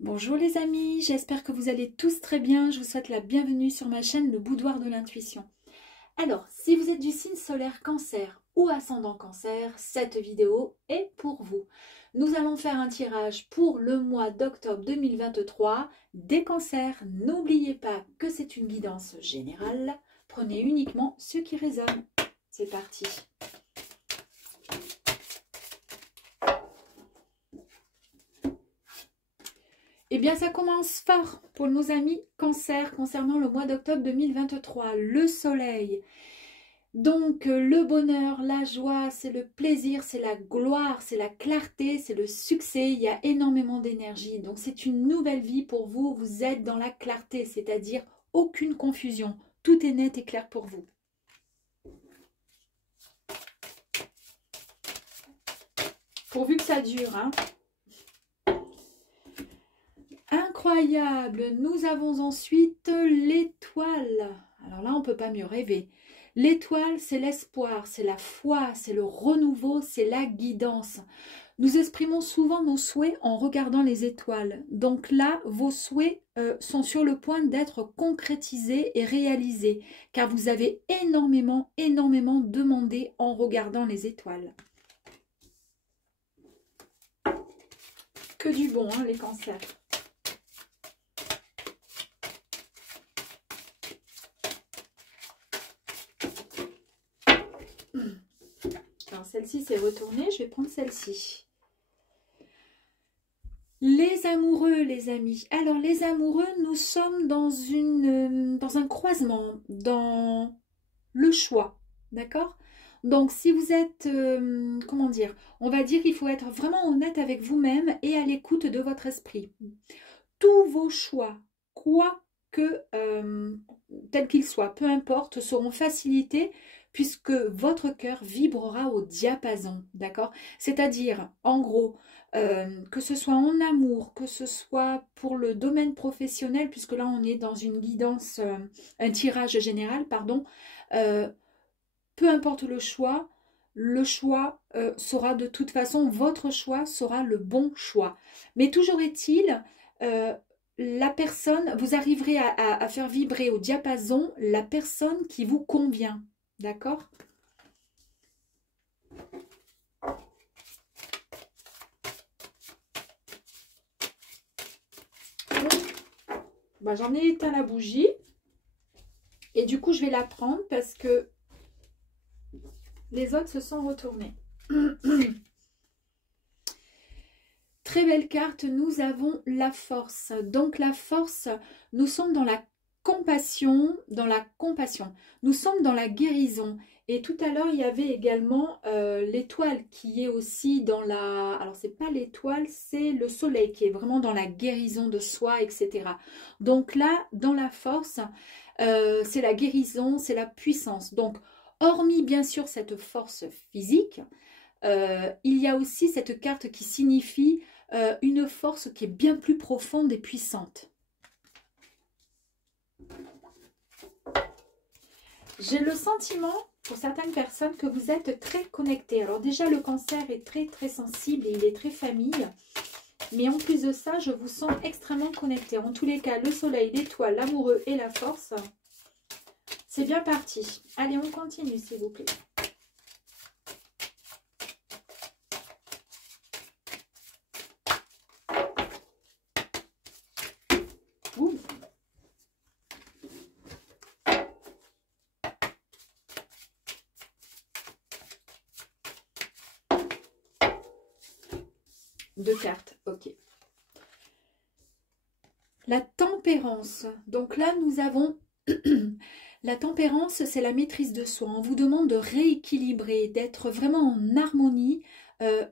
Bonjour les amis, j'espère que vous allez tous très bien. Je vous souhaite la bienvenue sur ma chaîne Le Boudoir de l'Intuition. Alors, si vous êtes du signe solaire Cancer ou ascendant Cancer, cette vidéo est pour vous. Nous allons faire un tirage pour le mois d'octobre 2023 des cancers. N'oubliez pas que c'est une guidance générale. Prenez uniquement ce qui résonne. C'est parti. Eh bien, ça commence fort pour nos amis Cancer concernant le mois d'octobre 2023. Le soleil. Donc, le bonheur, la joie, c'est le plaisir, c'est la gloire, c'est la clarté, c'est le succès. Il y a énormément d'énergie. Donc, c'est une nouvelle vie pour vous. Vous êtes dans la clarté, c'est-à-dire aucune confusion. Tout est net et clair pour vous. Pourvu que ça dure, hein. Incroyable, nous avons ensuite l'étoile. Alors là, on ne peut pas mieux rêver. L'étoile, c'est l'espoir, c'est la foi, c'est le renouveau, c'est la guidance. Nous exprimons souvent nos souhaits en regardant les étoiles. Donc là, vos souhaits sont sur le point d'être concrétisés et réalisés, car vous avez énormément demandé en regardant les étoiles. Que du bon, hein, les cancers. Celle-ci s'est retournée, je vais prendre celle-ci. Les amoureux, les amis. Alors, les amoureux, nous sommes dans un croisement, dans le choix, d'accord? Donc, si vous êtes, comment dire, on va dire qu'il faut être vraiment honnête avec vous-même et à l'écoute de votre esprit. Tous vos choix, quoi que, tel qu'ils soient, peu importe, seront facilités puisque votre cœur vibrera au diapason, d'accord? C'est-à-dire, en gros, que ce soit en amour, que ce soit pour le domaine professionnel, puisque là on est dans une guidance, un tirage général, pardon, peu importe le choix sera de toute façon, votre choix sera le bon choix. Mais toujours est-il, la personne, vous arriverez à faire vibrer au diapason la personne qui vous convient. D'accord? Bah, j'en ai éteint la bougie. Et du coup, je vais la prendre parce que les autres se sont retournés. Très belle carte, nous avons la force. Donc la force, nous sommes dans la compassion, Nous sommes dans la guérison. Et tout à l'heure, il y avait également l'étoile qui est aussi dans la... Alors, c'est pas l'étoile, c'est le soleil qui est vraiment dans la guérison de soi, etc. Donc là, dans la force, c'est la guérison, c'est la puissance. Donc, hormis bien sûr cette force physique, il y a aussi cette carte qui signifie une force qui est bien plus profonde et puissante. J'ai le sentiment, pour certaines personnes, que vous êtes très connectés. Alors déjà, le cancer est très sensible et il est très famille. Mais en plus de ça, je vous sens extrêmement connectés. En tous les cas, le soleil, l'étoile, l'amoureux et la force, c'est bien parti. Allez, on continue, s'il vous plaît. Deux cartes, ok. La tempérance. Donc là, nous avons... La tempérance, c'est la maîtrise de soi. On vous demande de rééquilibrer, d'être vraiment en harmonie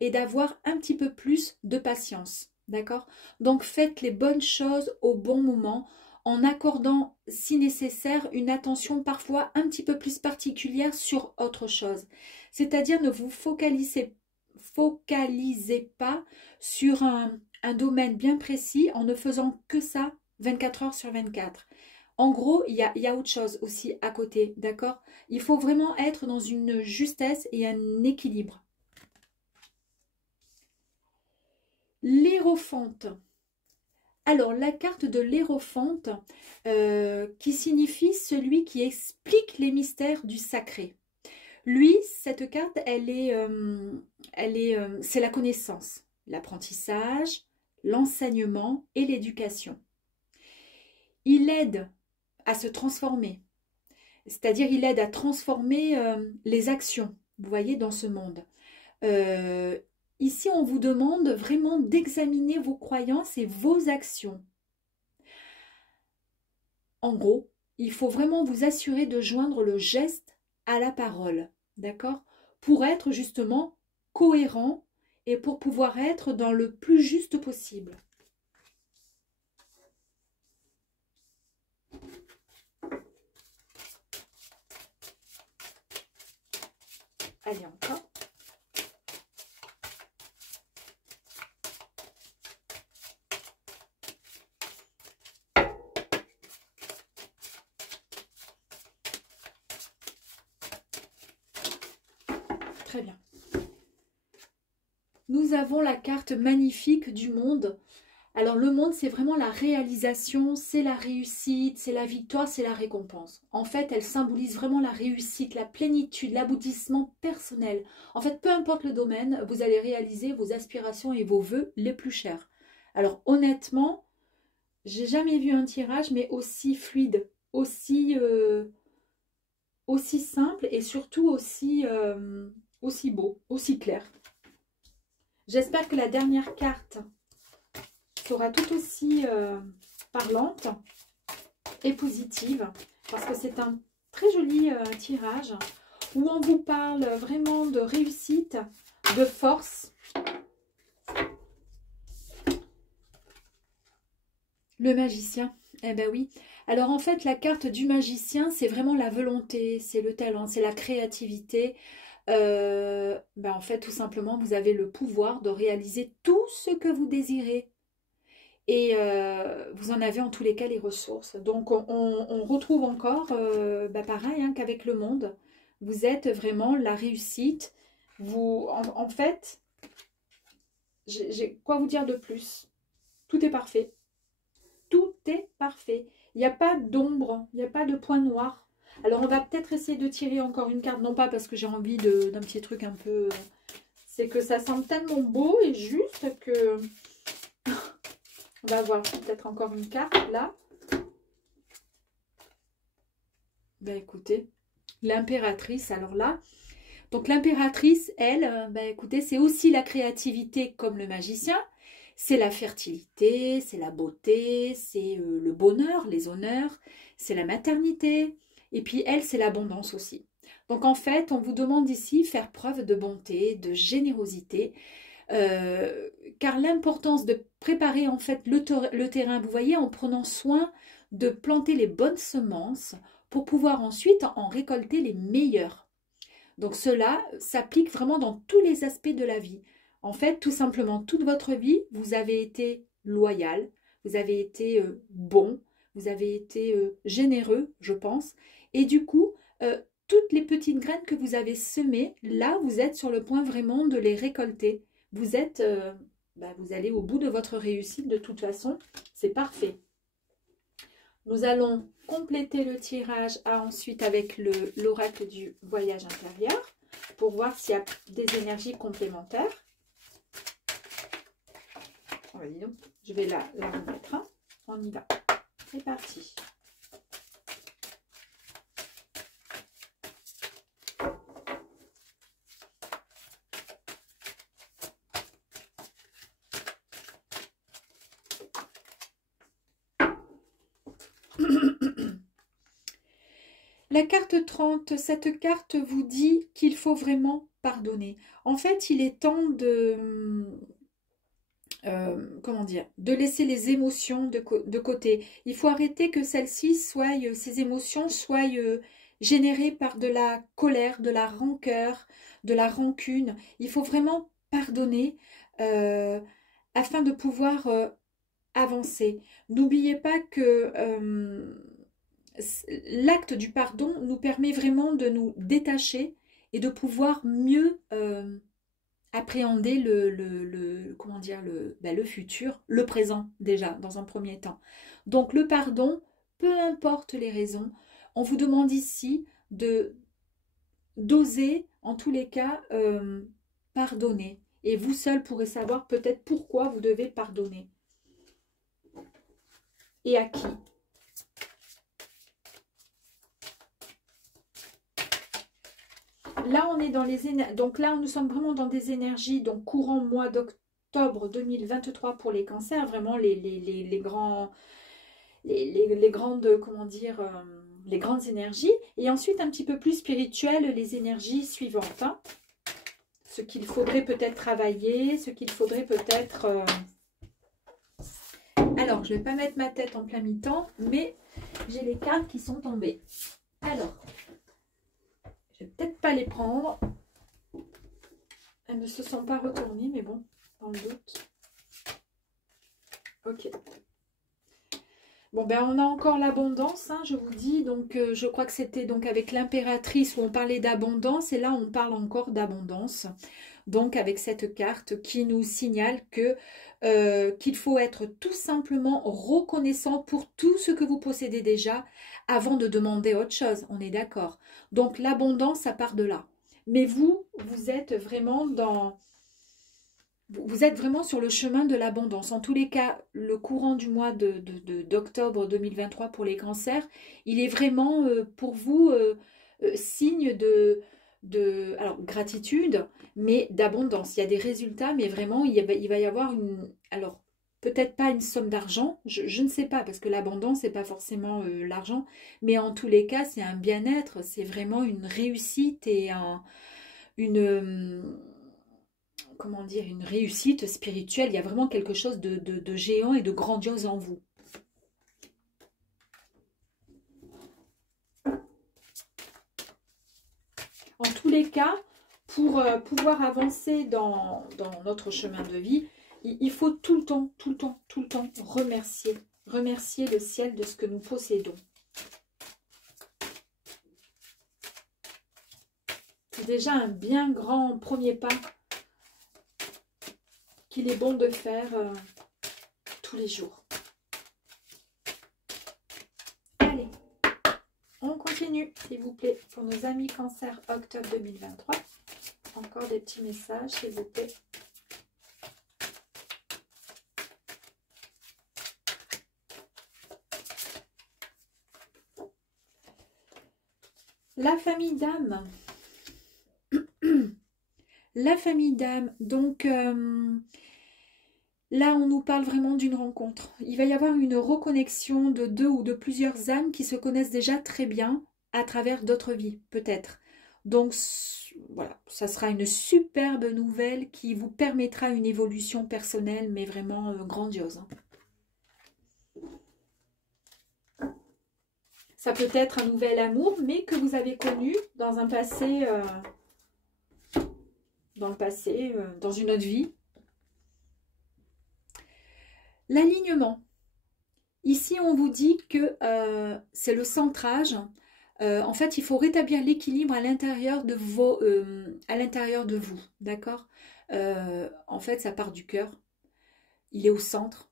et d'avoir un petit peu plus de patience. D'accord? Donc faites les bonnes choses au bon moment en accordant, si nécessaire, une attention parfois un petit peu plus particulière sur autre chose. C'est-à-dire ne vous focalisez pas sur un domaine bien précis en ne faisant que ça 24 heures sur 24. En gros, il y a autre chose aussi à côté, d'accord? Il faut vraiment être dans une justesse et un équilibre. L'Hiérophante. Alors, la carte de l'Hiérophante, qui signifie celui qui explique les mystères du sacré. Lui, cette carte, c'est la connaissance, l'apprentissage, l'enseignement et l'éducation. Il aide à se transformer, c'est-à-dire il aide à transformer les actions, vous voyez, dans ce monde. Ici, on vous demande vraiment d'examiner vos croyances et vos actions. En gros, il faut vraiment vous assurer de joindre le geste à la parole, d'accord? Pour être justement cohérent et pour pouvoir être dans le plus juste possible. Allez, encore. Très bien. Nous avons la carte magnifique du monde. Alors le monde, c'est vraiment la réalisation, c'est la réussite, c'est la victoire, c'est la récompense. En fait, elle symbolise vraiment la réussite, la plénitude, l'aboutissement personnel. En fait, peu importe le domaine, vous allez réaliser vos aspirations et vos vœux les plus chers. Alors honnêtement, j'ai jamais vu un tirage, mais aussi fluide, aussi simple et surtout aussi beau, aussi clair. J'espère que la dernière carte sera tout aussi parlante et positive, parce que c'est un très joli tirage où on vous parle vraiment de réussite, de force. Le magicien, eh ben oui. Alors en fait, la carte du magicien, c'est vraiment la volonté, c'est le talent, c'est la créativité. En fait, tout simplement, vous avez le pouvoir de réaliser tout ce que vous désirez. Et vous en avez en tous les cas les ressources. Donc on retrouve encore, pareil qu'avec le monde. Vous êtes vraiment la réussite. En fait, j'ai quoi vous dire de plus? Tout est parfait. Tout est parfait. Il n'y a pas d'ombre, il n'y a pas de point noir. Alors on va peut-être essayer de tirer encore une carte, non pas parce que j'ai envie d'un petit truc un peu... c'est que ça semble tellement beau et juste que... On va voir peut-être encore une carte là. Ben écoutez, l'impératrice, alors là. Donc l'impératrice, elle, écoutez, c'est aussi la créativité comme le magicien. C'est la fertilité, c'est la beauté, c'est le bonheur, les honneurs, c'est la maternité. Et puis elle, c'est l'abondance aussi. Donc en fait, on vous demande ici faire preuve de bonté, de générosité. Car l'importance de préparer en fait le terrain, vous voyez, en prenant soin de planter les bonnes semences pour pouvoir ensuite en récolter les meilleures. Donc cela s'applique vraiment dans tous les aspects de la vie. En fait, tout simplement, toute votre vie, vous avez été loyal, vous avez été bon, vous avez été généreux, je pense. Et du coup, toutes les petites graines que vous avez semées, là, vous êtes sur le point vraiment de les récolter. Vous êtes, vous allez au bout de votre réussite de toute façon, c'est parfait. Nous allons compléter le tirage ensuite avec l'oracle du voyage intérieur pour voir s'il y a des énergies complémentaires. Donc, je vais la remettre. On y va. C'est parti. La carte 30, cette carte vous dit qu'il faut vraiment pardonner. En fait, il est temps de... comment dire, de laisser les émotions de côté. Il faut arrêter que celles-ci soient, ces émotions soient générées par de la colère, de la rancœur, de la rancune. Il faut vraiment pardonner afin de pouvoir avancer. N'oubliez pas que l'acte du pardon nous permet vraiment de nous détacher et de pouvoir mieux appréhender comment dire, le futur, le présent déjà, dans un premier temps. Donc le pardon, peu importe les raisons, on vous demande ici d'oser, en tous les cas, pardonner. Et vous seul pourrez savoir peut-être pourquoi vous devez pardonner. Et à qui? Là, on est dans les énergies. Donc là, nous sommes vraiment dans des énergies, donc courant mois d'octobre 2023 pour les cancers, vraiment les grandes, comment dire, les grandes énergies. Et ensuite, un petit peu plus spirituel, les énergies suivantes. Hein. Ce qu'il faudrait peut-être travailler, ce qu'il faudrait peut-être... Alors, je ne vais pas mettre ma tête en plein mi-temps, mais j'ai les cartes qui sont tombées. Alors, je ne vais peut-être pas les prendre. Elles ne se sont pas retournées, mais bon, dans le doute. Ok. Bon, ben on a encore l'abondance, hein, je vous dis. Donc, je crois que c'était donc avec l'impératrice où on parlait d'abondance. Et là, on parle encore d'abondance. Donc, avec cette carte qui nous signale que qu'il faut être tout simplement reconnaissant pour tout ce que vous possédez déjà avant de demander autre chose. On est d'accord. Donc, l'abondance, ça part de là. Mais vous êtes vraiment dans... Vous êtes vraiment sur le chemin de l'abondance. En tous les cas, le courant du mois d'octobre 2023 pour les cancers, il est vraiment pour vous signe alors, gratitude, mais d'abondance. Il y a des résultats, mais vraiment, il va y avoir une... Alors, peut-être pas une somme d'argent, je ne sais pas, parce que l'abondance, c'est pas forcément l'argent, mais en tous les cas, c'est un bien-être, c'est vraiment une réussite et comment dire, une réussite spirituelle. Il y a vraiment quelque chose de géant et de grandiose en vous. En tous les cas, pour pouvoir avancer dans notre chemin de vie, il faut tout le temps remercier. Remercier le ciel de ce que nous possédons. C'est déjà un bien grand premier pas qu'il est bon de faire tous les jours. Allez, on continue, s'il vous plaît, pour nos amis cancer octobre 2023. Encore des petits messages, s'il vous plaît. La famille d'âme. La famille d'âme, donc là on nous parle vraiment d'une rencontre. Il va y avoir une reconnexion de deux ou de plusieurs âmes qui se connaissent déjà très bien à travers d'autres vies, peut-être. Donc voilà, ça sera une superbe nouvelle qui vous permettra une évolution personnelle, mais vraiment grandiose. Ça peut être un nouvel amour, mais que vous avez connu dans un passé... dans une autre vie. L'alignement. Ici, on vous dit que c'est le centrage. En fait, il faut rétablir l'équilibre à l'intérieur de vous. D'accord? En fait, ça part du cœur. Il est au centre.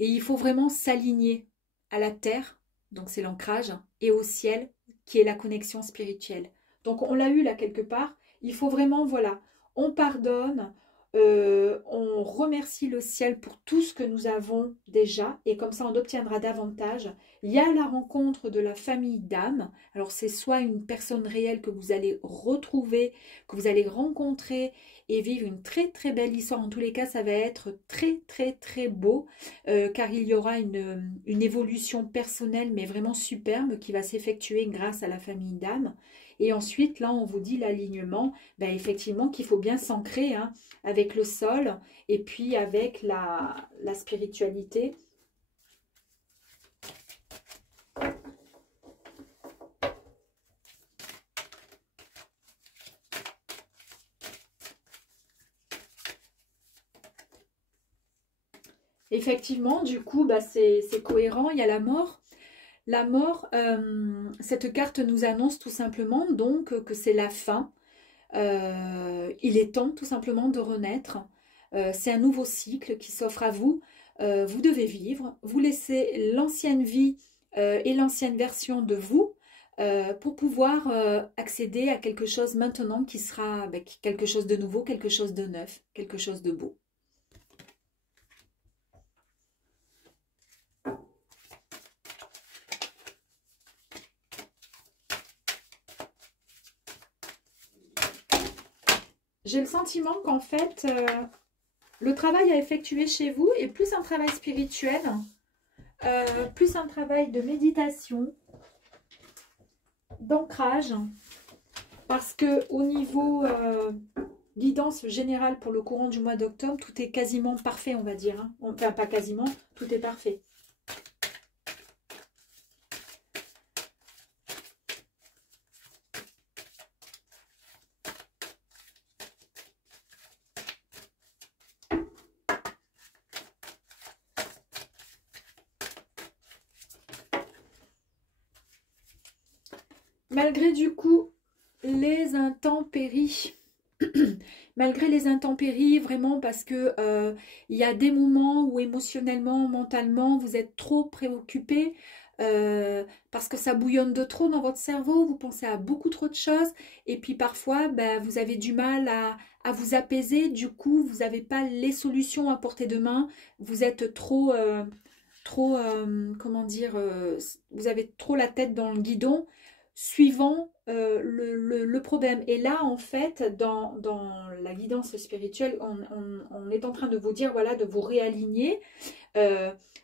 Et il faut vraiment s'aligner à la terre, donc c'est l'ancrage, et au ciel, qui est la connexion spirituelle. Donc, on l'a eu là quelque part. Il faut vraiment, voilà, on pardonne, on remercie le ciel pour tout ce que nous avons déjà et comme ça on obtiendra davantage. Il y a la rencontre de la famille d'âme. Alors c'est soit une personne réelle que vous allez retrouver, que vous allez rencontrer et vivre une très très belle histoire. En tous les cas, ça va être très très très beau car il y aura une évolution personnelle mais vraiment superbe qui va s'effectuer grâce à la famille d'âme. Et ensuite, là, on vous dit l'alignement, ben, effectivement, qu'il faut bien s'ancrer hein, avec le sol et puis avec la spiritualité. Effectivement, du coup, bah, c'est cohérent, il y a la mort. La mort, cette carte nous annonce tout simplement donc que c'est la fin. Il est temps tout simplement de renaître. C'est un nouveau cycle qui s'offre à vous. Vous devez vivre, vous laissez l'ancienne vie et l'ancienne version de vous pour pouvoir accéder à quelque chose maintenant qui sera avec quelque chose de nouveau, quelque chose de neuf, quelque chose de beau. J'ai le sentiment qu'en fait, le travail à effectuer chez vous est plus un travail spirituel, plus un travail de méditation, d'ancrage, parce que au niveau guidance générale pour le courant du mois d'octobre, tout est quasiment parfait, on va dire. Hein. Enfin, pas quasiment, tout est parfait. Malgré du coup les intempéries, malgré les intempéries, vraiment parce que il y a des moments où émotionnellement, mentalement, vous êtes trop préoccupé parce que ça bouillonne de trop dans votre cerveau, vous pensez à beaucoup trop de choses et puis parfois ben, vous avez du mal à vous apaiser, du coup vous n'avez pas les solutions à portée de main, vous êtes trop, comment dire, vous avez trop la tête dans le guidon suivant le problème. Et là, en fait, dans la guidance spirituelle, on est en train de vous dire, voilà, de vous réaligner,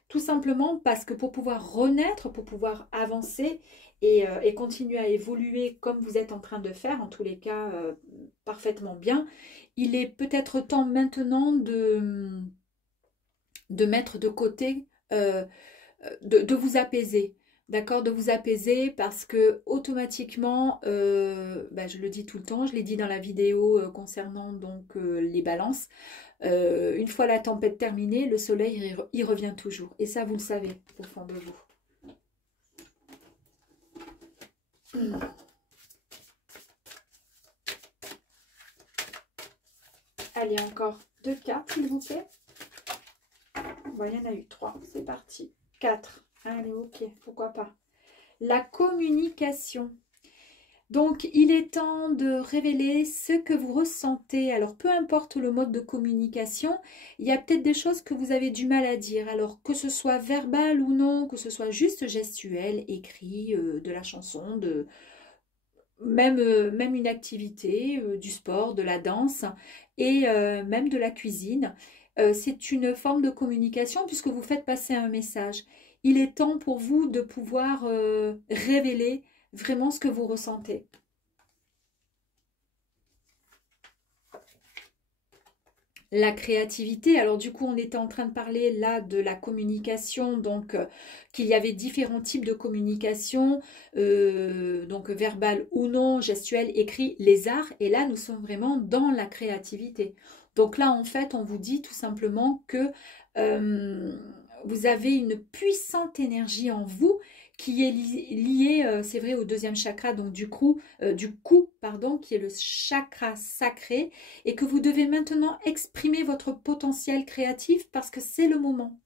tout simplement parce que pour pouvoir renaître, pour pouvoir avancer et continuer à évoluer comme vous êtes en train de faire, en tous les cas, parfaitement bien, il est peut-être temps maintenant de mettre de côté, de vous apaiser. D'accord, de vous apaiser parce que automatiquement, bah, je le dis tout le temps, je l'ai dit dans la vidéo concernant donc les balances, une fois la tempête terminée, le soleil il revient toujours. Et ça, vous le savez au fond de vous. Allez, encore 2 cartes, s'il vous plaît. Bon, il y en a eu 3, c'est parti. 4. Allez, ok, pourquoi pas. La communication. Donc, il est temps de révéler ce que vous ressentez. Alors, peu importe le mode de communication, il y a peut-être des choses que vous avez du mal à dire. Alors, que ce soit verbal ou non, que ce soit juste gestuel, écrit, de la chanson, même une activité, du sport, de la danse et même de la cuisine. C'est une forme de communication puisque vous faites passer un message. Il est temps pour vous de pouvoir révéler vraiment ce que vous ressentez. La créativité, alors du coup on était en train de parler là de la communication, donc qu'il y avait différents types de communication, donc verbal ou non, gestuelle, écrit, les arts, et là nous sommes vraiment dans la créativité. Donc là en fait on vous dit tout simplement que vous avez une puissante énergie en vous qui est liée, c'est vrai, au deuxième chakra, donc du cou, pardon, qui est le chakra sacré, et que vous devez maintenant exprimer votre potentiel créatif parce que c'est le moment.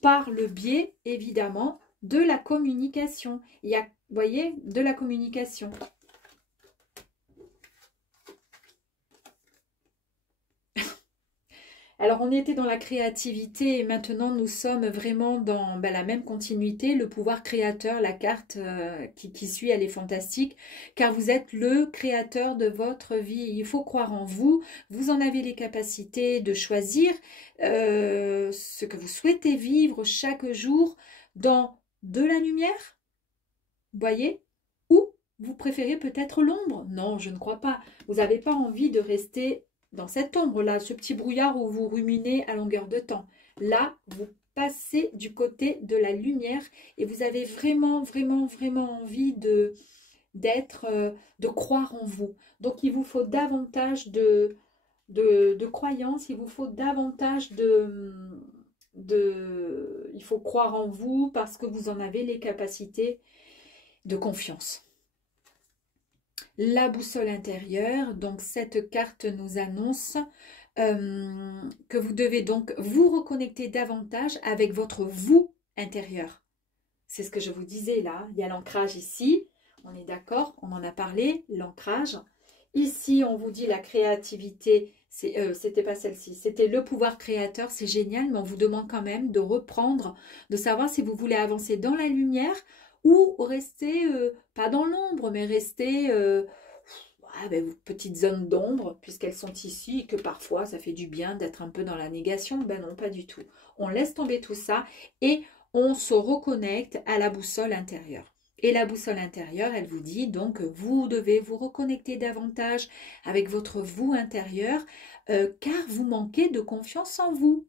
Par le biais, évidemment, de la communication. Il y a, vous voyez, de la communication. Alors, on était dans la créativité et maintenant, nous sommes vraiment dans la même continuité. Le pouvoir créateur, la carte qui suit, elle est fantastique car vous êtes le créateur de votre vie. Il faut croire en vous. Vous en avez les capacités de choisir ce que vous souhaitez vivre chaque jour dans de la lumière, vous voyez, ou vous préférez peut-être l'ombre. Non, je ne crois pas. Vous n'avez pas envie de rester dans cette ombre-là, ce petit brouillard où vous ruminez à longueur de temps. Là, vous passez du côté de la lumière et vous avez vraiment, vraiment, vraiment envie de croire en vous. Donc, il vous faut davantage de croyance, il vous faut davantage il faut croire en vous parce que vous en avez les capacités de confiance. La boussole intérieure, donc cette carte nous annonce que vous devez donc vous reconnecter davantage avec votre vous intérieur. C'est ce que je vous disais là, il y a l'ancrage ici, on est d'accord, on en a parlé, l'ancrage. Ici, on vous dit la créativité, c'était pas celle-ci, c'était le pouvoir créateur, c'est génial, mais on vous demande quand même de reprendre, de savoir si vous voulez avancer dans la lumière ou rester, pas dans l'ombre, mais rester vos petites zones d'ombre, puisqu'elles sont ici, et que parfois ça fait du bien d'être un peu dans la négation. Ben non, pas du tout. On laisse tomber tout ça et on se reconnecte à la boussole intérieure. Et la boussole intérieure, elle vous dit donc vous devez vous reconnecter davantage avec votre vous intérieur, car vous manquez de confiance en vous.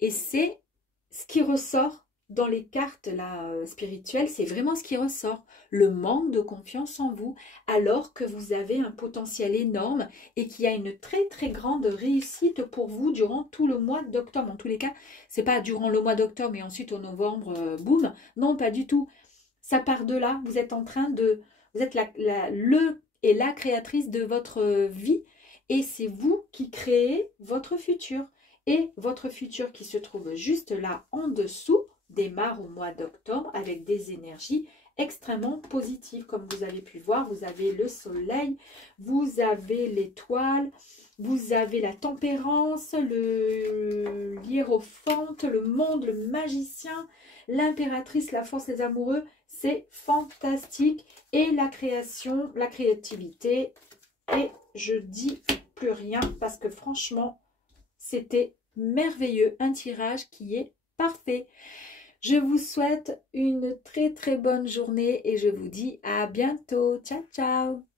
Et c'est ce qui ressort dans les cartes là, spirituelles, c'est vraiment ce qui ressort, le manque de confiance en vous, alors que vous avez un potentiel énorme et qu'il y a une très très grande réussite pour vous durant tout le mois d'octobre. En tous les cas, c'est pas durant le mois d'octobre et ensuite au novembre, boum, non, pas du tout. Ça part de là, vous êtes en train de, vous êtes le et la créatrice de votre vie et c'est vous qui créez votre futur. Et votre futur qui se trouve juste là en dessous démarre au mois d'octobre avec des énergies extrêmement positives. Comme vous avez pu voir, vous avez le soleil, vous avez l'étoile, vous avez la tempérance, le hiérophante, le monde, le magicien, l'impératrice, la force des amoureux. C'est fantastique. Et la création, la créativité. Et je dis plus rien parce que franchement, c'était merveilleux. Un tirage qui est parfait. Je vous souhaite une très très bonne journée et je vous dis à bientôt. Ciao, ciao!